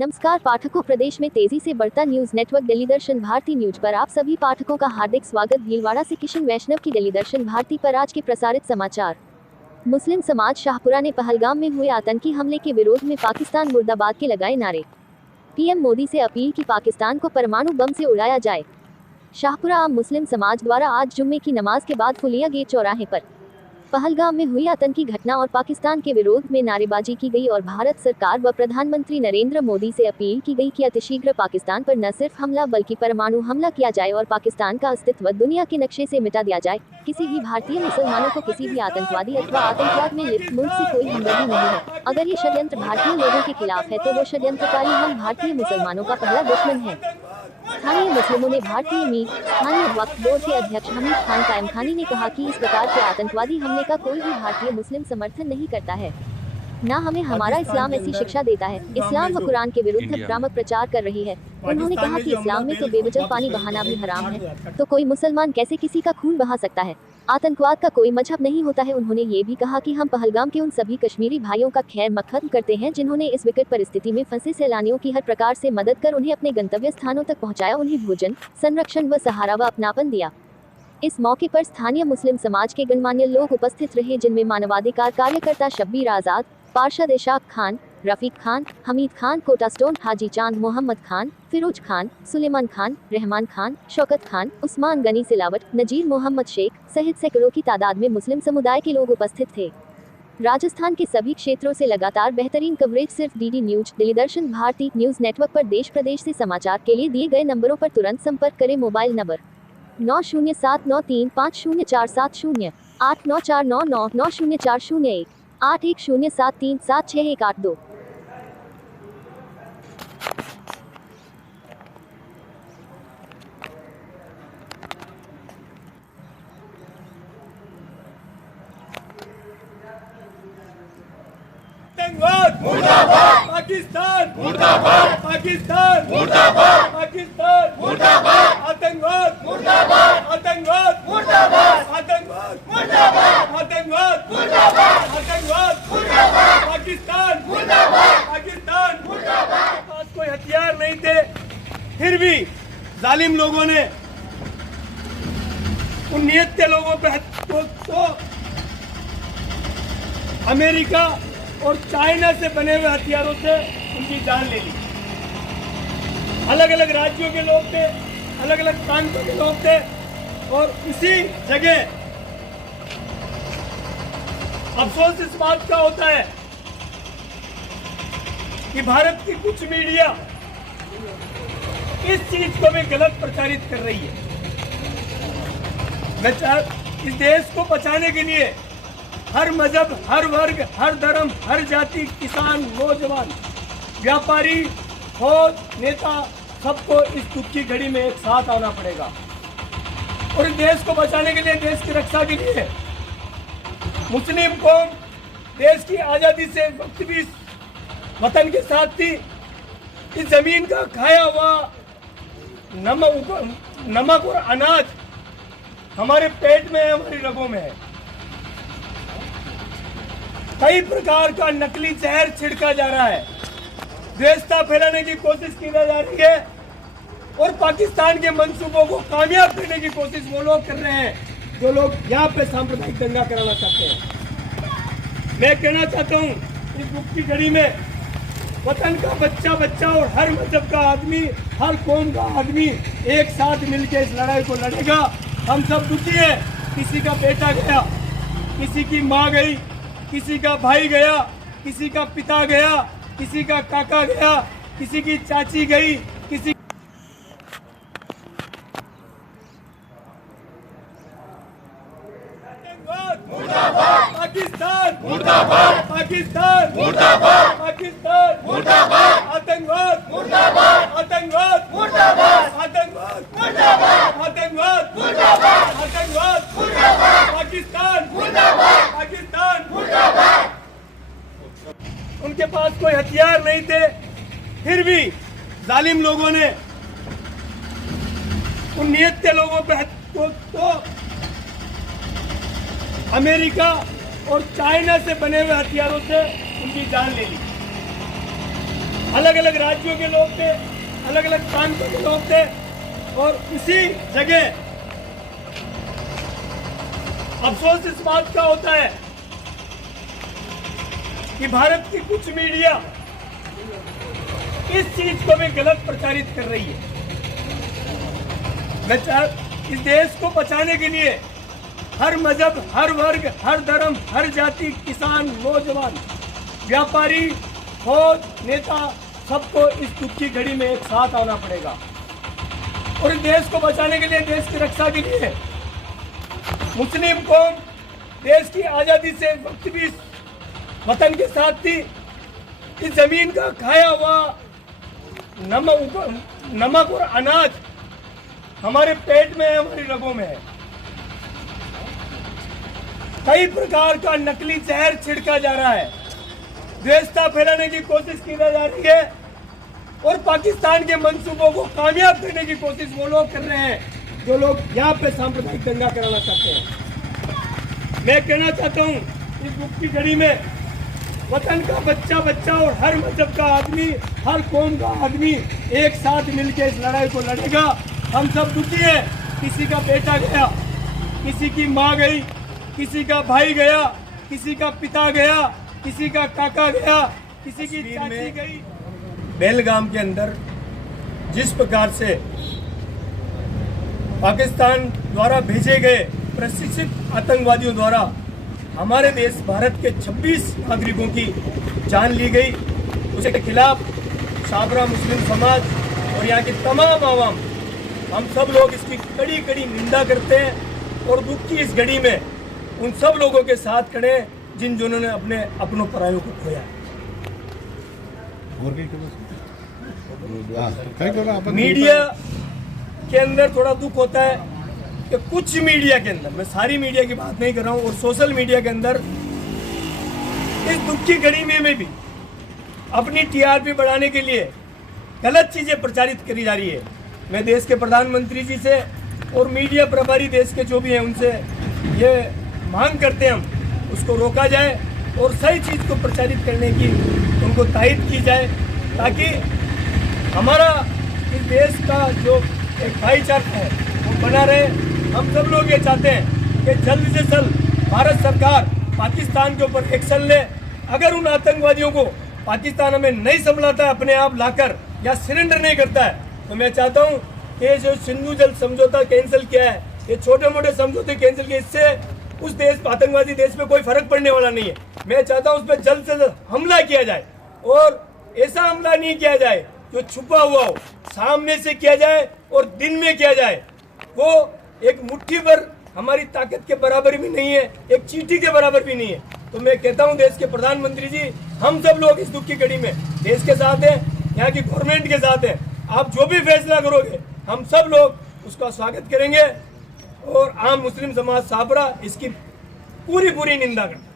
नमस्कार पाठकों, प्रदेश में तेजी से बढ़ता न्यूज नेटवर्क दिल्ली दर्शन भारती न्यूज पर आप सभी पाठकों का हार्दिक स्वागत। भीलवाड़ा से किशन वैष्णव की दिल्ली दर्शन भारती पर आज के प्रसारित समाचार। मुस्लिम समाज शाहपुरा ने पहलगाम में हुए आतंकी हमले के विरोध में पाकिस्तान मुर्दाबाद के लगाए नारे। पीएम मोदी से अपील की पाकिस्तान को परमाणु बम से उड़ाया जाए। शाहपुरा आम मुस्लिम समाज द्वारा आज जुम्मे की नमाज के बाद फुलिया गेट चौराहे पर पहलगाम में हुई आतंकी घटना और पाकिस्तान के विरोध में नारेबाजी की गई और भारत सरकार व प्रधानमंत्री नरेंद्र मोदी से अपील की गई कि अतिशीघ्र पाकिस्तान पर न सिर्फ हमला बल्कि परमाणु हमला किया जाए और पाकिस्तान का अस्तित्व दुनिया के नक्शे से मिटा दिया जाए। किसी भी भारतीय मुसलमानों को किसी भी आतंकवादी अथवा आतंकवाद में लिप्त मुल्क से कोई हमदर्दी नहीं है। अगर ये षड्यंत्र भारतीय लोगों के खिलाफ है तो वो षड्यंत्रकारी हम भारतीय मुसलमानों का पहला दुश्मन है। स्थानीय मुस्लिमों ने भारतीय मीर स्थानीय वक्फ बोर्ड के अध्यक्ष हमीद खान कायम खानी ने कहा कि इस प्रकार के आतंकवादी हमले का कोई भी भारतीय मुस्लिम समर्थन नहीं करता है, न हमें हमारा इस्लाम ऐसी शिक्षा देता है। इस्लाम व कुरान के विरुद्ध भ्रामक प्रचार कर रही है। उन्होंने कहा कि इस्लाम में तो बेवजह पानी बहाना भी हराम है, तो कोई मुसलमान कैसे किसी का खून बहा सकता है। आतंकवाद का कोई मजहब नहीं होता है। उन्होंने ये भी कहा कि हम पहलगाम के उन सभी कश्मीरी भाइयों का खैर मकदम करते हैं जिन्होंने इस विकट परिस्थिति में फंसे सैलानियों की हर प्रकार से मदद कर उन्हें अपने गंतव्य स्थानों तक पहुंचाया, उन्हें भोजन, संरक्षण व सहारा व अपनापन दिया। इस मौके पर स्थानीय मुस्लिम समाज के गणमान्य लोग उपस्थित रहे, जिनमें मानवाधिकार कार्यकर्ता शब्बीर आजाद, पार्षद इशाक खान, रफीक खान, हमीद खान, कोटा स्टोन, हाजी चांद, मोहम्मद खान, फिरोज खान, सुलेमान खान, रहमान खान, शौकत खान, उस्मान गनी सिलावट, नजीर मोहम्मद शेख सहित सैकड़ों की तादाद में मुस्लिम समुदाय के लोग उपस्थित थे। राजस्थान के सभी क्षेत्रों से लगातार बेहतरीन कवरेज सिर्फ डीडी न्यूज दिल्ली दर्शन भारती न्यूज नेटवर्क पर देश प्रदेश से समाचार के लिए दिए गए नंबरों पर तुरंत संपर्क करें। Mobile number 9079350470, 8949990401, 8107376182। मुर्दाबाद पाकिस्तान, मुर्दाबाद पाकिस्तान, मुर्दाबाद पाकिस्तान, मुर्दाबाद आतंकवाद, मुर्दाबाद आतंकवाद, मुर्दाबाद आतंकवाद, मुर्दाबाद आतंकवाद, मुर्दाबाद आतंकवाद, मुर्दाबाद पाकिस्तान, मुर्दाबाद पाकिस्तान, मुर्दाबाद। पास कोई हथियार नहीं थे, फिर भी जालिम लोगों ने उन नियत के लोगों पे तो अमेरिका और चाइना से बने हुए हथियारों से उनकी जान ले ली। अलग अलग राज्यों के लोग थे, अलग अलग प्रांतों के लोग थे, और उसी जगह अफसोस इस बात का होता है कि भारत की कुछ मीडिया इस चीज को भी गलत प्रचारित कर रही है। इस देश को बचाने के लिए हर मजहब, हर वर्ग, हर धर्म, हर जाति, किसान, नौजवान, व्यापारी, फौज, नेता, सबको इस दुख की घड़ी में एक साथ आना पड़ेगा। और इस देश को बचाने के लिए, देश की रक्षा के लिए मुस्लिम कौम देश की आजादी से वक्त भी वतन के साथ थी। इस जमीन का खाया हुआ नमक और अनाज हमारे पेट में है, हमारी रगों में है। कई प्रकार का नकली जहर छिड़का जा रहा है, द्वेषता फैलाने की कोशिश की जा रही है, और पाकिस्तान के मंसूबों को कामयाब करने की कोशिश वो लोग कर रहे हैं जो लोग यहाँ पे सांप्रदायिक दंगा कराना चाहते हैं। मैं कहना चाहता हूँ, इस दुख की घड़ी में वतन का बच्चा बच्चा और हर मजहब का आदमी, हर कौम का आदमी एक साथ मिलकर इस लड़ाई को लड़ेगा। हम सब दुखी हैं। किसी का बेटा गया, किसी की माँ गई, किसी का भाई गया, किसी का पिता गया, किसी का काका गया, किसी की चाची गई, किसी मुर्दाबाद पाकिस्तान, मुर्दाबाद पाकिस्तान, मुर्दाबाद पाकिस्तान, मुर्दाबाद आतंकवाद, मुर्दाबाद आतंकवाद, मुर्दाबाद आतंकवाद, मुर्दाबाद आतंकवाद, मुर्दाबाद आतंकवाद, मुर्दाबाद पाकिस्तान, मुर्दाबाद पाकिस्तान, मुर्दाबाद। उनके पास कोई हथियार नहीं थे, फिर भी जालिम लोगों ने उन नियत के लोगों पे तो अमेरिका और चाइना से बने हुए हथियारों से उनकी जान ले ली। अलग अलग राज्यों के लोग थे, अलग अलग प्रांतों के लोग थे, और उसी जगह अफसोस इस बात का होता है कि भारत की कुछ मीडिया इस चीज को भी गलत प्रचारित कर रही है। इस देश को बचाने के लिए हर मजहब, हर वर्ग, हर धर्म, हर जाति, किसान, नौजवान, व्यापारी, फौज, नेता, सबको इस दुख की घड़ी में एक साथ आना पड़ेगा। और इस देश को बचाने के लिए, देश की रक्षा के लिए मुस्लिम कौम देश की आजादी से वक्त भी इस वतन के साथ थी। इस जमीन का खाया हुआ नमक और अनाज हमारे पेट में है, हमारी रगों में है। कई प्रकार का नकली जहर छिड़का जा रहा है, द्वेषता फैलाने की कोशिश की जा रही है, और पाकिस्तान के मंसूबों को कामयाब करने की कोशिश वो लोग कर रहे हैं जो लोग यहाँ पे सांप्रदायिक दंगा कराना चाहते हैं। मैं कहना चाहता हूँ, इस दुख की घड़ी में वतन का बच्चा और हर मजहब का आदमी, हर कौम का आदमी एक साथ मिलकर इस लड़ाई को लड़ेगा। हम सब दुखी हैं, किसी का बेटा गया, किसी की माँ गई, किसी का भाई गया, किसी का पिता गया, किसी का काका गया, किसी की चाची गई। बेलगाम के अंदर जिस प्रकार से पाकिस्तान द्वारा भेजे गए प्रशिक्षित आतंकवादियों द्वारा हमारे देश भारत के 26 नागरिकों की जान ली गई, उसके खिलाफ शाहपुरा मुस्लिम समाज और यहाँ की तमाम आवाम, हम सब लोग इसकी कड़ी कड़ी निंदा करते हैं और दुख की इस घड़ी में उन सब लोगों के साथ खड़े हैं जिन्होंने अपने अपनों परायों को खोया। मीडिया के अंदर थोड़ा दुख होता है कि कुछ मीडिया के अंदर, मैं सारी मीडिया की बात नहीं कर रहा हूँ, और सोशल मीडिया के अंदर इस दुख की घड़ी में भी अपनी टीआरपी बढ़ाने के लिए गलत चीजें प्रचारित करी जा रही है। मैं देश के प्रधानमंत्री जी से और मीडिया प्रभारी देश के जो भी हैं उनसे ये मांग करते हैं हम उसको रोका जाए और सही चीज को प्रचारित करने की उनको ताकीद की जाए, ताकि हमारा इस देश का जो एक भाईचारा है वो बना रहे। हम सब लोग ये चाहते हैं कि जल्द से जल्द भारत सरकार पाकिस्तान के ऊपर एक्शन ले। अगर उन आतंकवादियों को पाकिस्तान हमें नहीं संभलाता है, अपने आप लाकर या सरेंडर नहीं करता है, तो मैं चाहता हूँ कि जो सिंधु जल समझौता कैंसिल किया है, ये छोटे मोटे समझौते कैंसिल किए, इससे उस देश आतंकवादी देश में कोई फर्क पड़ने वाला नहीं है। मैं चाहता हूँ उस पर जल्द से जल्द हमला किया जाए, और ऐसा हमला नहीं किया जाए जो छुपा हुआ हो, सामने से किया जाए और दिन में किया जाए। वो एक मुट्ठी भर हमारी ताकत के बराबर भी नहीं है, एक चींटी के बराबर भी नहीं है। तो मैं कहता हूं देश के प्रधानमंत्री जी, हम सब लोग इस दुख की घड़ी में देश के साथ हैं, यहाँ की गवर्नमेंट के साथ हैं। आप जो भी फैसला करोगे हम सब लोग उसका स्वागत करेंगे, और आम मुस्लिम समाज शाहपुरा इसकी पूरी निंदा करता है।